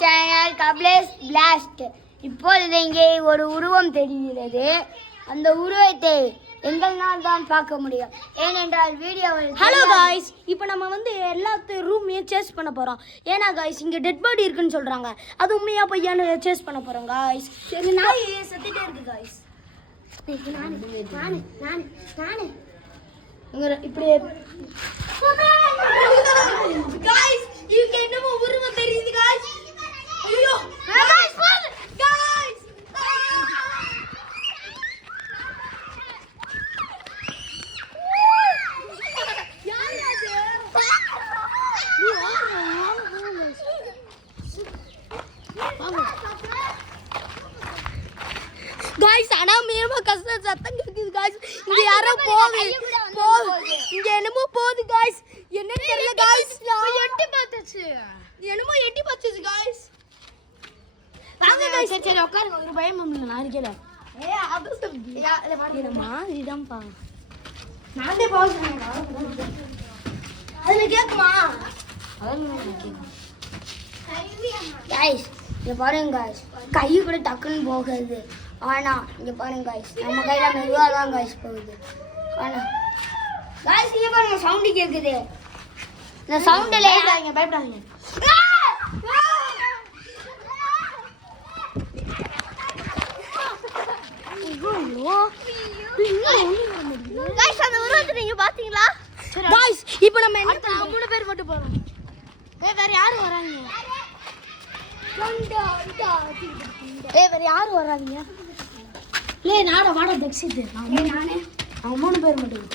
Channel Kabilesh blast. இப்பொழுது இங்கே ஒரு உருவம் தெரிகிறது. அந்த உருவத்தை எங்கள்னால் தான் பார்க்க முடியும், ஏனென்றால் வீடியோவில். ஹலோ காய்ஸ், இப்போ நம்ம வந்து எல்லாத்து ரூமையும் சேஸ் பண்ண போகிறோம். ஏன்னா காய்ஸ் இங்கே டெட் பாடி இருக்குன்னு சொல்கிறாங்க. அது உண்மையாக பையான்னு சேஸ் பண்ண போகிறோம் காய்ஸ். சரி, நாய் செத்துட்டே இருக்கு காய்ஸ். நானு இப்படி காய்ஸ் இவங்க என்னமோ உருவம் தெரியுது காய்ஸ். ஐயோ காய்ஸ் பாரு காய்ஸ். காய்ஸ் அனாமயமா கஷ்ட சத்தம் கேக்குது காய்ஸ். இங்க யாரோ போகுது இங்க என்னமோ போகுது காய்ஸ். என்னன்னு தெரியல காய்ஸ். எட்டி பார்த்துச்சு, என்னமோ எட்டி பார்த்துச்சு காய்ஸ். வாங்க காய்ஸ். சரி உட்காருங்க, ஒரு பயம் இல்ல. நான் இருக்கல. அது சொல்லுமா இதான் பா. நானே பாஸ் பண்ணேன். அதுல கேக்குமா? அதெல்லாம் கேக்கும் காய்ஸ். இங்க பாருங்க காய்ஸ், கை கூட டக்குன்னு போகுது. ஆனா இங்க பாருங்க காய்ஸ், நம்ம கையில மெதுவா தான் காய்ஸ் போகுது. ஆனா காய்ஸ் இங்க பாருங்க, சவுண்ட் கேக்குது. இந்த சவுண்ட்ல பயப்படாதீங்க. காய்ஸ் அந்த உருவத்தை நீங்க பாத்தீங்களா? காய்ஸ் இப்போ நம்ம என்ன மூணு பேர் மட்டும் போறோம். வேற யாரும் வராங்க? வேற யாரும் வராதீங்க. வாடா தக்ஷித். நானே அவங்க மூணு பேர் மட்டும்.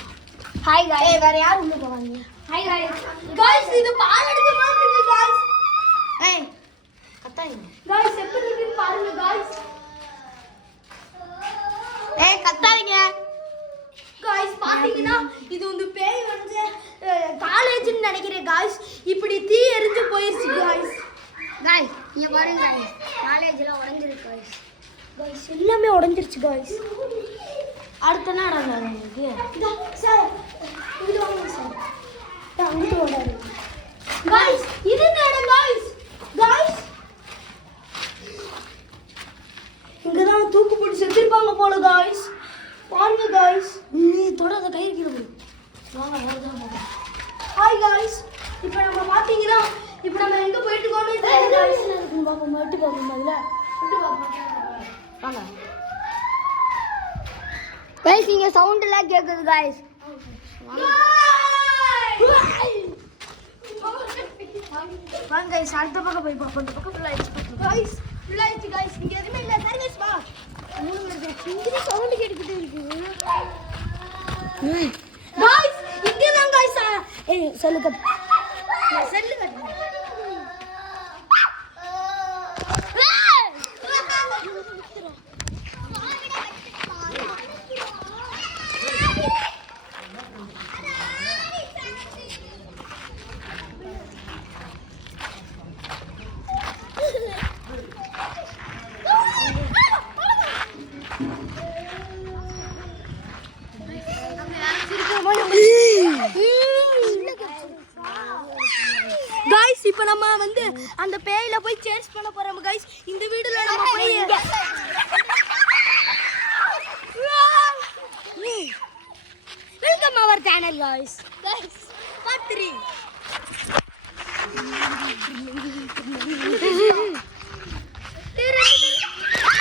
Hi guys. வேற யாரும் உள்ள போவாங்க? Hi guys. காய்ஸ் இது பால் எடுக்க மாதிரி இருக்கு காய்ஸ். ஏய் கத்தாதீங்க காய்ஸ். எப்படி இருக்குன்னு பாருங்க காய்ஸ். ஏய் கத்தாதீங்க காய்ஸ். பாத்தீங்கன்னா இது வந்து பேய் வந்து காலேஜ்னு நினைக்கிறேன் காய்ஸ். இப்படி தீ எரிஞ்சு போயிருச்சு காய்ஸ். காய்ஸ் இங்க பாருங்க காய்ஸ், காலேஜ்ல உடைஞ்சிருக்கு காய்ஸ். காய்ஸ் எல்லாமே உடைஞ்சிருச்சு காய்ஸ். அடுத்த நாள் உங்களுக்கு சார் இது வாங்க சார். அங்கிட்டு ஓடாரு காய்ஸ். இது நேரம் காய்ஸ். காய்ஸ் இங்கதான் தூக்கு போட்டு செத்துருப்பாங்க போல காய்ஸ். பாருங்க காய்ஸ். நீ தொடாத, கை இருக்கிறது. வாங்க வாங்க. Hi guys. இப்போ நம்ம பாத்தீங்கன்னா இப்போ நம்ம எங்க போயிட்டு இருக்கோம்னு தெரியல காய்ஸ். இருக்குன்னு பாப்போம். எட்டி பாப்போம். முதல்ல எட்டி பாப்போம். வாங்க காய்ஸ் இங்க சவுண்ட் எல்லாம் கேக்குது காய்ஸ். வாங்க गाइस அடுத்த பக்கம் போய் பாப்போம். இந்த பக்கம் ஃபுல்லா ஆயிடுச்சு गाइस. ஃபுல்லா ஆயிடுச்சு गाइस. இங்க எதுமே இல்ல. சரி गाइस வா. மூணு மினிட் இங்க சவுண்ட் கேட்டுக்கிட்டே இருக்கு गाइस. இங்க தான் गाइस. ஏய் சொல்லுங்க. சொல்லுங்க. गाइस இப்போ நம்ம வந்து அந்த பேயில போய் சேஞ்ச் பண்ண போறோம் गाइस. இந்த வீடியோல நம்ம போய் welcome our channel guys. Guys part 3